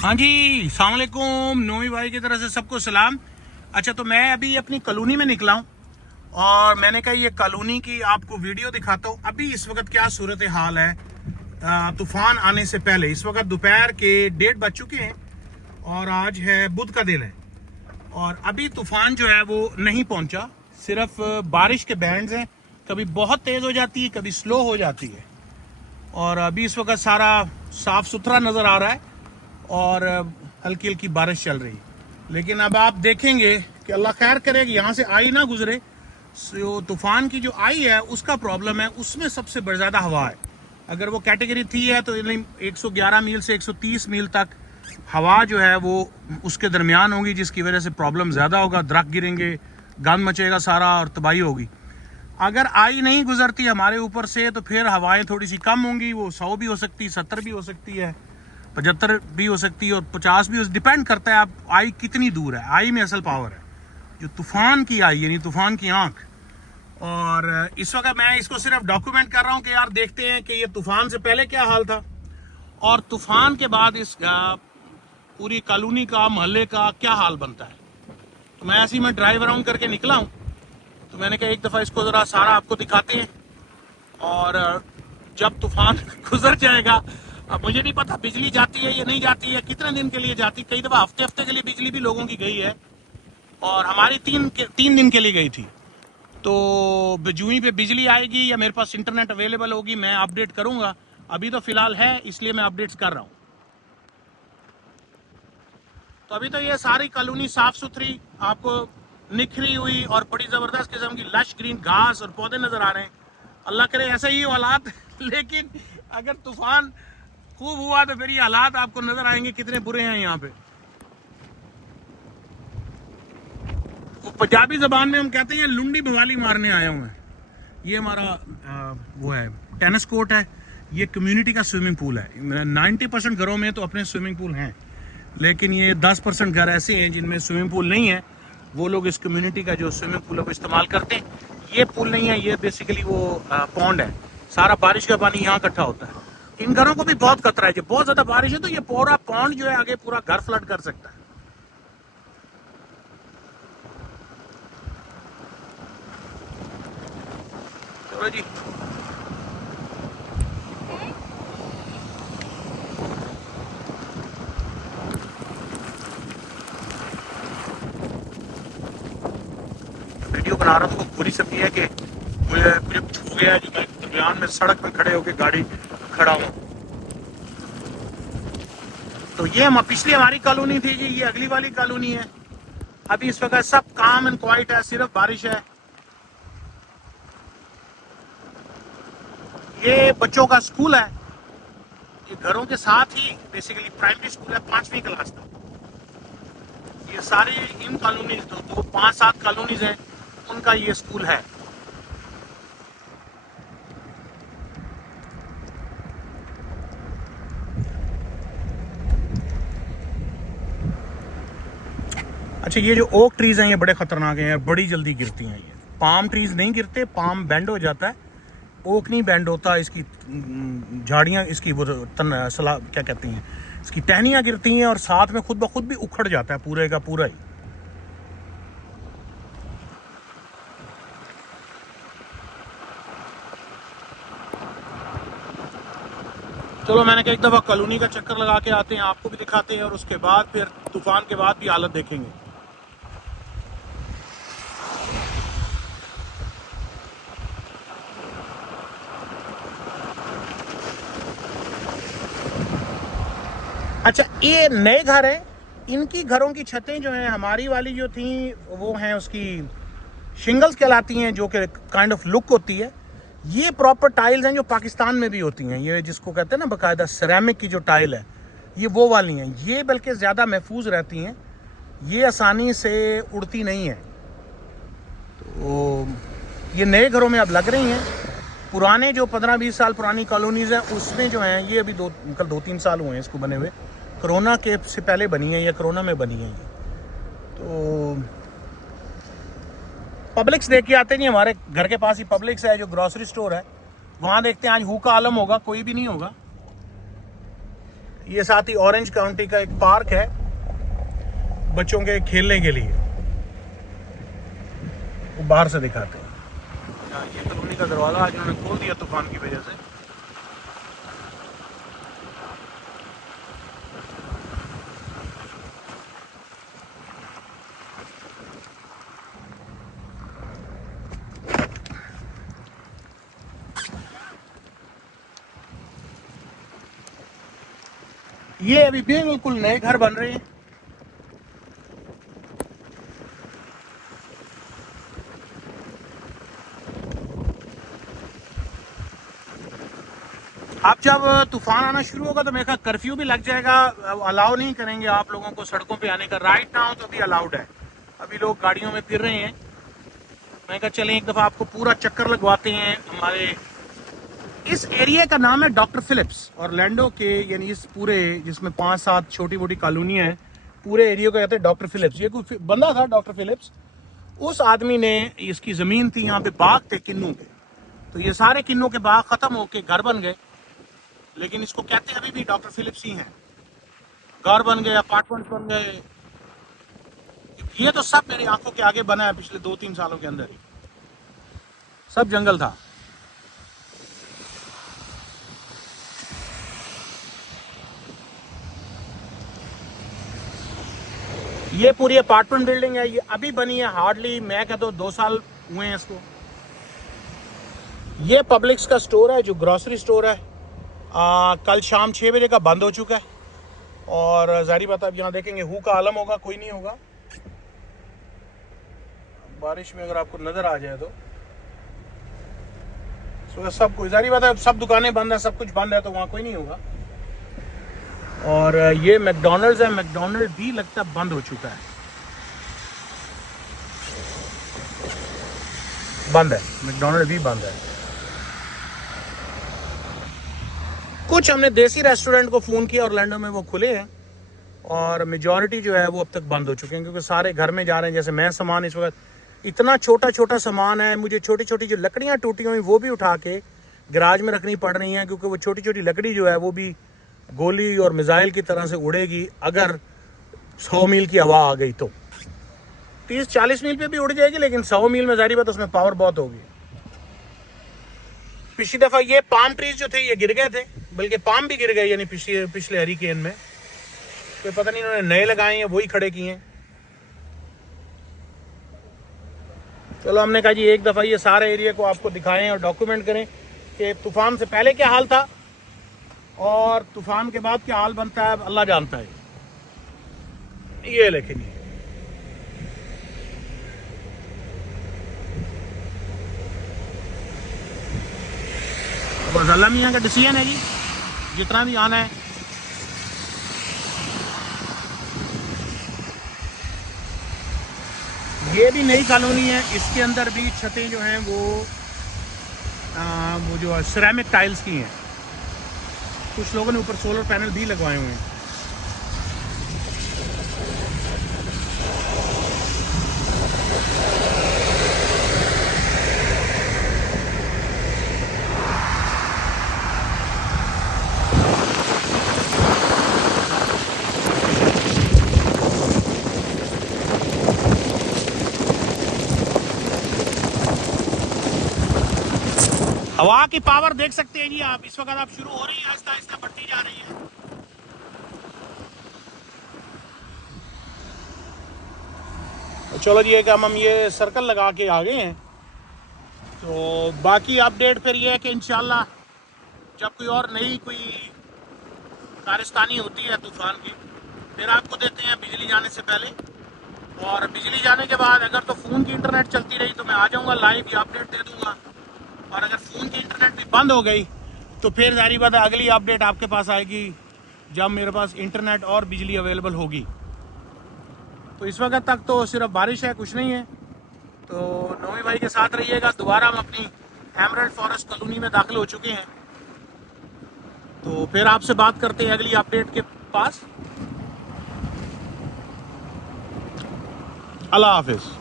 हाँ जी, अस्सलाम वालेकुम। नोमी भाई की तरफ से सबको सलाम। अच्छा, तो मैं अभी अपनी कॉलोनी में निकला हूँ और मैंने कहा ये कॉलोनी की आपको वीडियो दिखाता हूँ। अभी इस वक्त क्या सूरत हाल है तूफान आने से पहले। इस वक्त दोपहर के 1:30 बज चुके हैं और आज है बुध का दिन है और अभी तूफान जो है वो नहीं पहुंचा। सिर्फ बारिश के बैंड्स हैं, कभी बहुत तेज हो जाती है, कभी स्लो हो जाती है। और अभी इस वक्त सारा साफ सुथरा नजर आ रहा है और हल्की हल्की बारिश चल रही है। लेकिन अब आप देखेंगे कि अल्लाह खैर करे कि यहाँ से आई ना गुजरे। जो तूफान की जो आई है उसका प्रॉब्लम है, उसमें सबसे ज़्यादा हवा है। अगर वो कैटेगरी 3 है तो 111 मील से 130 मील तक हवा जो है वो उसके दरमियान होगी, जिसकी वजह से प्रॉब्लम ज़्यादा होगा। दरख्त गिरेंगे, गंद मचेगा सारा और तबाही होगी। अगर आई नहीं गुजरती हमारे ऊपर से तो फिर हवाएं थोड़ी सी कम होंगी, वो 100 भी हो सकती है, 70 भी हो सकती है, 75 भी हो सकती है और 50 भी डिपेंड करता है आप आई कितनी दूर है। आई में असल पावर है जो तूफान की आई, यानी तूफान की आंख। और इस वक्त मैं इसको सिर्फ डॉक्यूमेंट कर रहा हूँ कि यार देखते हैं कि ये तूफान से पहले क्या हाल था और तूफान के बाद इस पूरी कॉलोनी का, मोहल्ले का क्या हाल बनता है। तो मैं ऐसे ही मैं ड्राइव अराउंड करके निकला हूँ, तो मैंने कहा एक दफ़ा इसको ज़रा सारा आपको दिखाते हैं। और जब तूफान गुजर जाएगा, अब मुझे नहीं पता बिजली जाती है या नहीं जाती है, कितने दिन के लिए जाती। कई दफ़ा हफ्ते हफ्ते के लिए बिजली भी लोगों की गई है और हमारी 3 दिन के लिए गई थी। तो जूही पे बिजली आएगी या मेरे पास इंटरनेट अवेलेबल होगी मैं अपडेट करूंगा। अभी तो फिलहाल है, इसलिए मैं अपडेट्स कर रहा हूँ। तो अभी तो ये सारी कॉलोनी साफ सुथरी आपको निखरी हुई और बड़ी ज़बरदस्त किस्म की लश ग्रीन घास और पौधे नज़र आ रहे हैं। अल्लाह करे ऐसा ही हालात लेकिन अगर तूफान खूब हुआ तो फिर ये हालात आपको नजर आएंगे कितने बुरे हैं यहाँ पे। वो पंजाबी जबान में हम कहते हैं लुंडी बवाली मारने आया हूँ मैं। ये हमारा वो है टेनिस कोर्ट है, ये कम्युनिटी का स्विमिंग पूल है। 90% घरों में तो अपने स्विमिंग पूल हैं, लेकिन ये 10% घर ऐसे हैं जिनमें स्विमिंग पूल नहीं है। वो लोग इस कम्युनिटी का जो स्विमिंग पूल है वो इस्तेमाल करते हैं। ये पूल नहीं है, ये बेसिकली वो पॉन्ड है। सारा बारिश का पानी यहाँ इकट्ठा होता है। इन घरों को भी बहुत खतरा है, जब बहुत ज्यादा बारिश है तो ये पूरा पॉन्ड जो है आगे पूरा घर फ्लड कर सकता है। चलो जी, वीडियो बना रहा हूँ तो पूरी सब ये है कि मुझे कुछ हो गया जो मैं दरमियान में सड़क में खड़े होकर गाड़ी खड़ा हूँ। तो ये पिछली हमारी कॉलोनी थी जी, ये अगली वाली कॉलोनी है। अभी इस वक्त सब काम एंड क्वाइट है, सिर्फ बारिश है। ये बच्चों का स्कूल है, ये घरों के साथ ही बेसिकली प्राइमरी स्कूल है 5वीं क्लास तक। ये सारी इन कॉलोनीज तो 5-7 कॉलोनीज हैं, उनका ये स्कूल है। अच्छा, ये जो ओक ट्रीज हैं ये बड़े खतरनाक हैं, बड़ी जल्दी गिरती हैं। ये पाम ट्रीज नहीं गिरते, पाम बैंड हो जाता है, ओक नहीं बैंड होता। इसकी झाड़ियाँ, इसकी वो क्या कहते हैं, इसकी टहनियाँ गिरती हैं और साथ में खुद ब खुद भी उखड़ जाता है पूरे का पूरा ही। चलो, मैंने कहा एक दफ़ा कॉलोनी का चक्कर लगा के आते हैं, आपको भी दिखाते हैं और उसके बाद फिर तूफान के बाद भी हालत देखेंगे। अच्छा, ये नए घर हैं, इनकी घरों की छतें जो हैं, हमारी वाली जो थी वो हैं उसकी शिंगल्स कहलाती हैं, जो कि काइंड ऑफ लुक होती है। ये प्रॉपर टाइल्स हैं जो पाकिस्तान में भी होती हैं, ये जिसको कहते हैं ना बाकायदा सिरेमिक की जो टाइल है, ये वो वाली हैं। ये बल्कि ज़्यादा महफूज रहती हैं, ये आसानी से उड़ती नहीं है। तो ये नए घरों में अब लग रही हैं। पुराने जो 15-20 साल पुरानी कॉलोनीज़ हैं उसमें जो हैं, ये अभी 2-3 साल हुए हैं इसको बने हुए। कोरोना के से पहले बनी है, या कोरोना में बनी है ये। तो पब्लिक्स देख के आते नहीं, हमारे घर के पास ही पब्लिक्स है जो ग्रॉसरी स्टोर है, वहाँ देखते हैं आज हु का आलम होगा, कोई भी नहीं होगा। ये साथ ही ऑरेंज काउंटी का एक पार्क है बच्चों के खेलने के लिए, वो बाहर से दिखाते हैं। ये कॉलोनी का दरवाजा आज उन्होंने खोल दिया तूफान की वजह से। ये अभी बिल्कुल नए घर बन रहे हैं। अब जब तूफान आना शुरू होगा तो मेरे ख्याल कर्फ्यू भी लग जाएगा, अलाउ नहीं करेंगे आप लोगों को सड़कों पे आने का। राइट नाउ तो अभी अलाउड है, अभी लोग गाड़ियों में फिर रहे हैं। मैं कहा चलें एक दफ़ा आपको पूरा चक्कर लगवाते हैं। हमारे इस एरिया का नाम है डॉक्टर फिलिप्स, ऑरलैंडो के, यानी इस पूरे जिसमें 5-7 छोटी मोटी कॉलोनियाँ हैं, पूरे एरिया को कहते हैं डॉक्टर फिलिप्स। ये कोई बंदा था डॉक्टर फिलिप्स, उस आदमी ने, इसकी ज़मीन थी, यहाँ पे बाग थे किन्नू के, तो ये सारे किन्नू के बाग ख़त्म होके घर बन गए, लेकिन इसको कहते हैं अभी भी डॉक्टर फिलिप्स ही हैं। घर बन गए, अपार्टमेंट बन गए। ये तो सब मेरी आंखों के आगे बना है पिछले 2-3 सालों के अंदर ही, सब जंगल था। ये पूरी अपार्टमेंट बिल्डिंग है, ये अभी बनी है, हार्डली मैं कहता हूँ 2 साल हुए हैं इसको। ये पब्लिक्स का स्टोर है, जो ग्रॉसरी स्टोर है। कल शाम 6 बजे का बंद हो चुका है, और जारी बात आप यहाँ देखेंगे हु का आलम होगा, कोई नहीं होगा। बारिश में अगर आपको नजर आ जाए तो सब कुछ, जारी बात है, सब दुकानें बंद है, सब कुछ बंद है, तो वहाँ कोई नहीं होगा। और ये मैकडॉनल्ड्स है, मैकडॉनल्ड भी लगता है बंद हो चुका है, बंद है, मैकडॉनल्ड भी बंद है। कुछ हमने देसी रेस्टोरेंट को फ़ोन किया ऑरलैंडो में, वो खुले हैं, और मेजॉरिटी जो है वो अब तक बंद हो चुके हैं, क्योंकि सारे घर में जा रहे हैं। जैसे मैं सामान इस वक्त, इतना छोटा छोटा सामान है, मुझे छोटी छोटी जो लकड़ियाँ टूटी हुई वो भी उठा के गराज में रखनी पड़ रही हैं, क्योंकि वो छोटी छोटी लकड़ी जो है वो भी गोली और मिसाइल की तरह से उड़ेगी अगर 100 मील की हवा आ गई तो। 30-40 मील पे भी उड़ जाएगी, लेकिन 100 मील में जारी बात उसमें पावर बहुत होगी। पिछली दफ़ा ये पाम ट्रीज जो थे ये गिर गए थे, बल्कि पाम भी गिर गए, यानी पिछले हरिकेन में। कोई पता नहीं इन्होंने नए लगाए हैं वही खड़े किए हैं। चलो हमने कहा जी एक दफ़ा ये सारे एरिया को आपको दिखाएं और डॉक्यूमेंट करें कि तूफान से पहले क्या हाल था और तूफान के बाद क्या हाल बनता है, अल्लाह जानता है। ये लेकिन बस अल्लाह मियाँ का डिसीजन है जी, जितना भी आना है। ये भी नई कॉलोनी है, इसके अंदर भी छतें जो हैं वो जो सिरेमिक टाइल्स की हैं। कुछ लोगों ने ऊपर सोलर पैनल भी लगवाए हुए हैं। हवा की पावर देख सकते हैं जी आप, इस वक्त आप शुरू हो रही है, आहिस्ता आहिस्ता बढ़ती जा रही है। चलो जी एक हम ये सर्कल लगा के आ गए हैं, तो बाकी अपडेट फिर ये है कि इंशाल्लाह जब कोई और नई कोई कारस्तानी होती है तूफान की, फिर आपको देते हैं बिजली जाने से पहले। और बिजली जाने के बाद अगर तो फ़ोन की इंटरनेट चलती रही तो मैं आ जाऊँगा लाइव, ये अपडेट दे दूँगा। और अगर फ़ोन की इंटरनेट भी बंद हो गई तो फिर जारी बात है अगली अपडेट आपके पास आएगी जब मेरे पास इंटरनेट और बिजली अवेलेबल होगी। तो इस वक्त तक तो सिर्फ बारिश है, कुछ नहीं है। तो नोमी भाई के साथ रहिएगा। दोबारा हम अपनी एमरल्ड फॉरेस्ट कॉलोनी में दाखिल हो चुके हैं, तो फिर आपसे बात करते हैं अगली अपडेट के पास। अल्लाह हाफिज़।